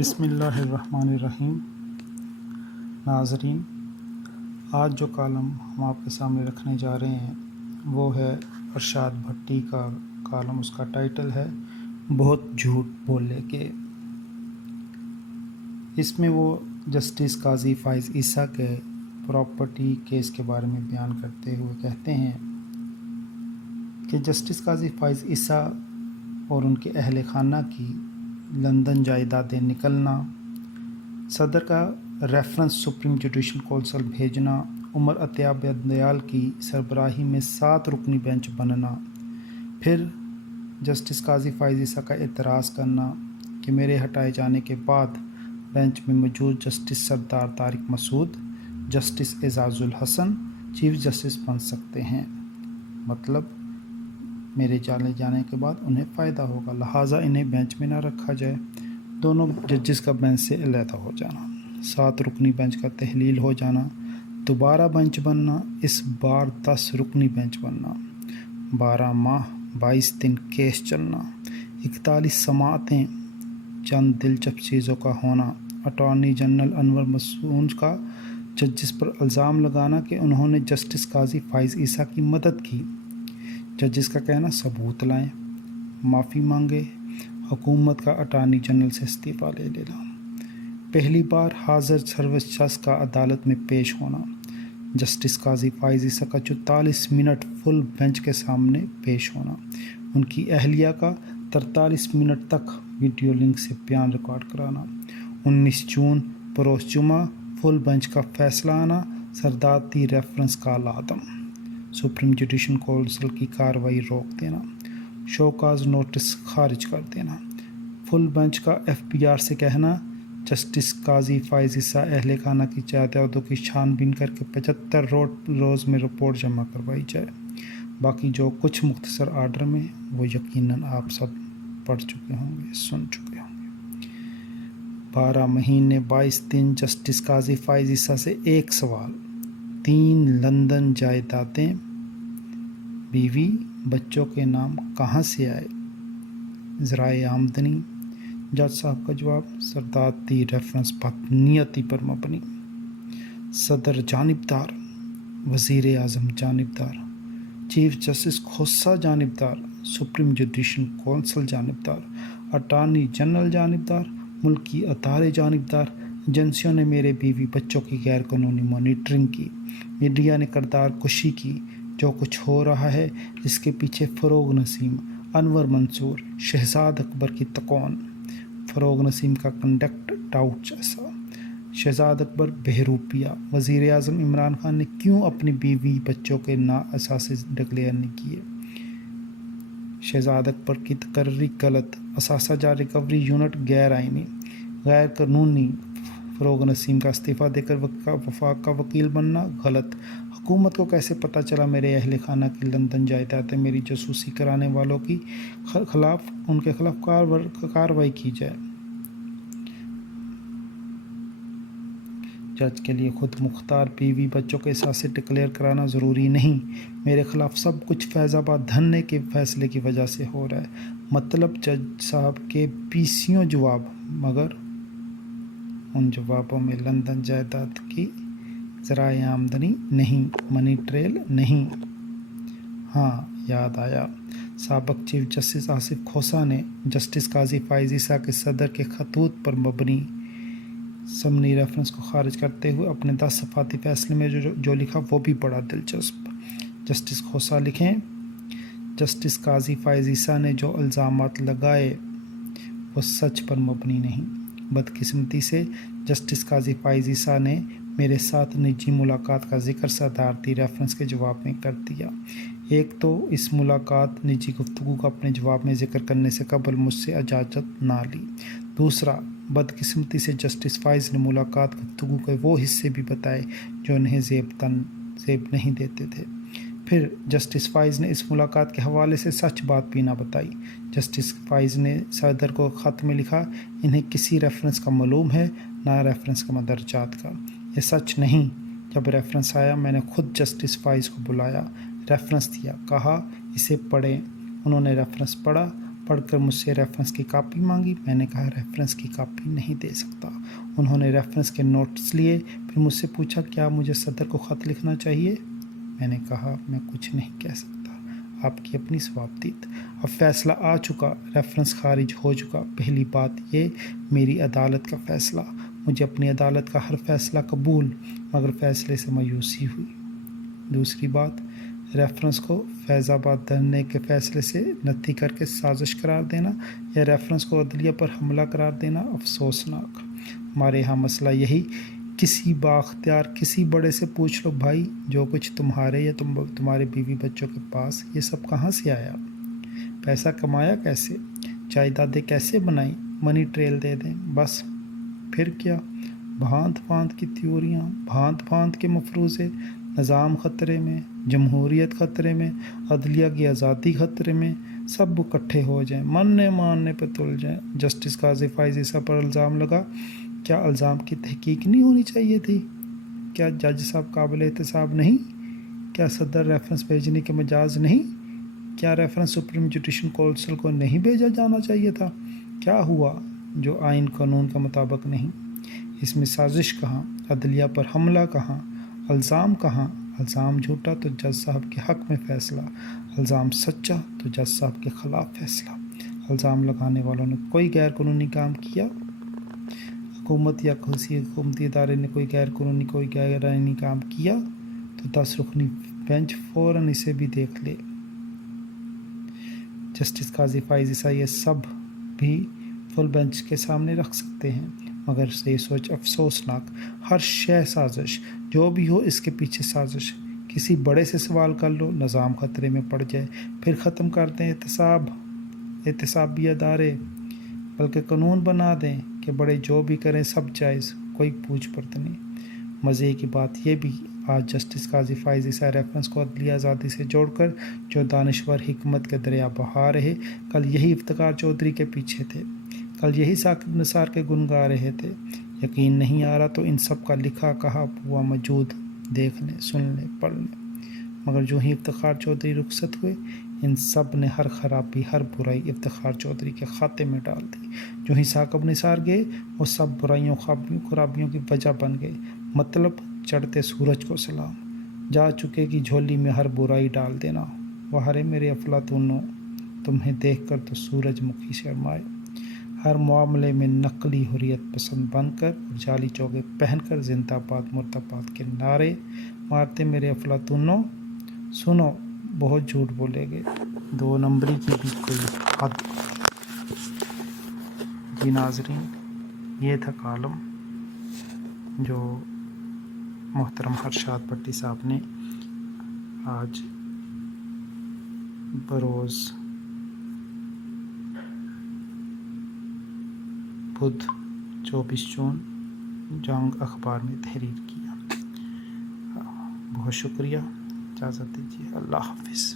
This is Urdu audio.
بسم اللہ الرحمن الرحیم۔ ناظرین، آج جو کالم ہم آپ کے سامنے رکھنے جا رہے ہیں وہ ہے ارشاد بھٹی کا کالم۔ اس کا ٹائٹل ہے بہت جھوٹ بولے کے۔ اس میں وہ جسٹس قاضی فائز عیسیٰ کے پراپرٹی کیس کے بارے میں بیان کرتے ہوئے کہتے ہیں کہ جسٹس قاضی فائز عیسیٰ اور ان کے اہل خانہ کی لندن جائیدادیں نکلنا، صدر کا ریفرنس سپریم جوڈیشل کونسل بھیجنا، عمر عطیہ بندیال کی سربراہی میں 7 رکنی بینچ بننا، پھر جسٹس قاضی فائز عیسیٰ کا اعتراض کرنا کہ میرے ہٹائے جانے کے بعد بینچ میں موجود جسٹس سردار طارق مسعود، جسٹس اعجاز الحسن چیف جسٹس بن سکتے ہیں، مطلب میرے جانے کے بعد انہیں فائدہ ہوگا، لہٰذا انہیں بینچ میں نہ رکھا جائے، دونوں ججز کا بینچ سے علیحدہ ہو جانا، 7 رکنی بینچ کا تحلیل ہو جانا، دوبارہ بینچ بننا، اس بار 10 رکنی بینچ بننا، 12 ماہ 22 دن کیس چلنا، 41 سماعتیں، چند دلچسپ چیزوں کا ہونا، اٹارنی جنرل انور مسعود کا ججز پر الزام لگانا کہ انہوں نے جسٹس قاضی فائز عیسیٰ کی مدد کی، ججز کا کہنا ثبوت لائیں، معافی مانگے، حکومت کا اٹارنی جنرل سے استعفیٰ لے لینا، پہلی بار حاضر سروس شخص کا عدالت میں پیش ہونا، جسٹس قاضی فائز عیسیٰ کا 44 منٹ فل بینچ کے سامنے پیش ہونا، ان کی اہلیہ کا 43 منٹ تک ویڈیو لنک سے بیان ریکارڈ کرانا، 19 جون بروز جمعہ فل بینچ کا فیصلہ آنا، صدارتی ریفرنس کا عدم، سپریم جوڈیشل کونسل کی کارروائی روک دینا، شو کاز نوٹس خارج کر دینا، فل بینچ کا FBR سے کہنا جسٹس قاضی فائز عیسیٰ اہل خانہ کی جائیدادوں کی چھان بین کر کے 75 روز میں رپورٹ جمع کروائی جائے۔ باقی جو کچھ مختصر آرڈر میں وہ یقیناً آپ سب پڑھ چکے ہوں گے، سن چکے ہوں گے۔ 12 مہینے 22 دن جسٹس قاضی فائز عیسیٰ سے ایک سوال، 3 لندن جائیدادیں، بیوی بچوں کے نام کہاں سے آئے، ذرائع آمدنی، جج صاحب کا جواب صدارتی ریفرنس بدنیتی پر مبنی، صدر جانبدار، وزیر اعظم جانبدار، چیف جسٹس کھوسہ جانبدار، سپریم جوڈیشل کونسل جانبدار، اٹارنی جنرل جانبدار، ملکی ادارے جانبدار، ایجنسیوں نے میرے بیوی بچوں کی غیر قانونی مانیٹرنگ کی، میڈیا نے کردار کشی کی، جو کچھ ہو رہا ہے جس کے پیچھے فروغ نسیم، انور منصور، شہزاد اکبر کی تکون، فروغ نسیم کا کنڈکٹ ڈاؤٹ جیسا، شہزاد اکبر بہروپیہ، وزیر اعظم عمران خان نے کیوں اپنی بیوی بچوں کے نااساسی ڈکلیئر نہیں کیے، شہزاد اکبر کی تقرری غلط، اثاثہ جات ریکوری یونٹ غیر آئینی، غیر قانونی، فروغ نسیم کا استعفیٰ دے کر وفاق کا وکیل بننا غلط، حکومت کو کیسے پتہ چلا میرے اہل خانہ کی لندن جائیدادیں میری جاسوسی کرانے والوں کی خلاف ان کے خلاف کارروائی کی جائے، جج کے لیے خود مختار بیوی بچوں کے اثاثے ڈکلیئر کرانا ضروری نہیں، میرے خلاف سب کچھ فیض آباد دھرنے کے فیصلے کی وجہ سے ہو رہا ہے، مطلب جج صاحب کے 20 جواب، مگر ان جوابوں میں لندن جائیداد کی ذرائع آمدنی نہیں، منی ٹریل نہیں۔ ہاں یاد آیا، سابق چیف جسٹس آصف کھوسہ نے جسٹس قاضی فائز عیسیٰ کے صدر کے خطوط پر مبنی ضمنی ریفرنس کو خارج کرتے ہوئے اپنے 10 صفحاتی فیصلے میں جو لکھا وہ بھی بڑا دلچسپ۔ جسٹس کھوسہ لکھیں، جسٹس قاضی فائز عیسیٰ نے جو الزامات لگائے وہ سچ پر مبنی نہیں، بدقسمتی سے جسٹس قاضی فائز عیسیٰ نے میرے ساتھ نجی ملاقات کا ذکر صدارتی ریفرنس کے جواب میں کر دیا، ایک تو اس ملاقات نجی گفتگو کا اپنے جواب میں ذکر کرنے سے قبل مجھ سے اجازت نہ لی، دوسرا بدقسمتی سے جسٹس فائز نے ملاقات گفتگو کے وہ حصے بھی بتائے جو انہیں زیب نہیں دیتے تھے، پھر جسٹس فائز نے اس ملاقات کے حوالے سے سچ بات بھی نہ بتائی، جسٹس فائز نے صدر کو خط میں لکھا، انہیں کسی ریفرنس کا معلوم ہے نہ ریفرنس کا مدرجات کا، یہ سچ نہیں، جب ریفرنس آیا میں نے خود جسٹس فائز کو بلایا، ریفرنس دیا، کہا اسے پڑھیں، انہوں نے ریفرنس پڑھا، پڑھ کر مجھ سے ریفرنس کی کاپی مانگی۔ میں نے کہا ریفرنس کی کاپی نہیں دے سکتا۔ انہوں نے ریفرنس کے نوٹس لیے، پھر مجھ سے پوچھا کیا مجھے صدر کو خط لکھنا چاہیے؟ میں نے کہا میں کچھ نہیں کہہ سکتا، آپ کی اپنی ثوابدید۔ اب فیصلہ آ چکا، ریفرنس خارج ہو چکا۔ پہلی بات یہ میری عدالت کا فیصلہ، مجھے اپنی عدالت کا ہر فیصلہ قبول، مگر فیصلے سے مایوسی ہوئی۔ دوسری بات، ریفرنس کو فیض آباد دھرنے کے فیصلے سے نتھی کر کے سازش قرار دینا یا ریفرنس کو عدلیہ پر حملہ قرار دینا افسوسناک۔ ہمارے ہاں مسئلہ یہی، کسی بااختیار کسی بڑے سے پوچھ لو بھائی جو کچھ تمہارے یا تمہارے بیوی بچوں کے پاس، یہ سب کہاں سے آیا؟ پیسہ کمایا کیسے؟ جائیدادیں کیسے بنائیں؟ منی ٹریل دے دیں بس، پھر کیا؟ بھانت بھانت کی تھیوریاں، بھانت بھانت کے مفروضے، نظام خطرے میں، جمہوریت خطرے میں، عدلیہ کی آزادی خطرے میں، سب اکٹھے ہو جائیں، ماننے پہ تل جائیں۔ جسٹس قاضی فائز عیسیٰ پر الزام لگا، کیا الزام کی تحقیق نہیں ہونی چاہیے تھی؟ کیا جج صاحب قابل احتساب نہیں؟ کیا صدر ریفرنس بھیجنے کے مجاز نہیں؟ کیا ریفرنس سپریم جوڈیشل کونسل کو نہیں بھیجا جانا چاہیے تھا؟ کیا ہوا جو آئین قانون کے مطابق نہیں؟ اس میں سازش کہاں؟ عدلیہ پر حملہ کہاں؟ الزام کہاں؟ الزام جھوٹا تو جج صاحب کے حق میں فیصلہ، الزام سچا تو جج صاحب کے خلاف فیصلہ۔ الزام لگانے والوں نے کوئی غیر قانونی کام کیا؟ حکومت یا کسی حکومتی ادارے نے کوئی غیر قانونی کام کیا تو 10 رکنی بینچ فوراً اسے بھی دیکھ لے۔ جسٹس قاضی فائز عیسیٰ یہ سب بھی فل بینچ کے سامنے رکھ سکتے ہیں، مگر یہ سوچ افسوسناک، ہر شے سازش، جو بھی ہو اس کے پیچھے سازش۔ کسی بڑے سے سوال کر لو، نظام خطرے میں پڑ جائے، پھر ختم کر دیں احتسابی ادارے، بلکہ قانون بنا دیں کہ بڑے جو بھی کریں سب جائز، کوئی پوچھ پرچھ نہیں۔ مزے کی بات یہ بھی، آج جسٹس قاضی فائز عیسیٰ ریفرنس کو عدلیہ آزادی سے جوڑ کر جو دانشور حکمت کے دریا بہا رہے، کل یہی افتخار چودھری کے پیچھے تھے، کل یہی ثاقب نثار کے گن گا رہے تھے۔ یقین نہیں آ رہا تو ان سب کا لکھا کہا ہوا موجود، دیکھ لیں، سن لیں، پڑھ لیں۔ مگر جو ہی افتخار چودھری رخصت ہوئے، ان سب نے ہر خرابی، ہر برائی افتخار چودھری کے کھاتے میں ڈال دی۔ جو ہی ثاقب نثار گئے، وہ سب برائیوں خرابیوں کی وجہ بن گئے۔ مطلب چڑھتے سورج کو سلام، جا چکے کی جھولی میں ہر برائی ڈال دینا۔ وہرے میرے افلاطونوں، تمہیں دیکھ کر تو سورج مکھی شرمائے۔ ہر معاملے میں نقلی حریت پسند بن کر اور جعلی چوگے پہن کر زندہ باد مرد آباد کے نعرے مارتے میرے افلاطونوں، سنو بہت جھوٹ بولے گے، 2 نمبری کی بھی کوئی حد۔ جی ناظرین، یہ تھا کالم جو محترم ارشاد بھٹی صاحب نے آج بروز بدھ 24 جون جنگ اخبار میں تحریر کیا۔ بہت شکریہ، اجازت دیجیے، اللہ حافظ۔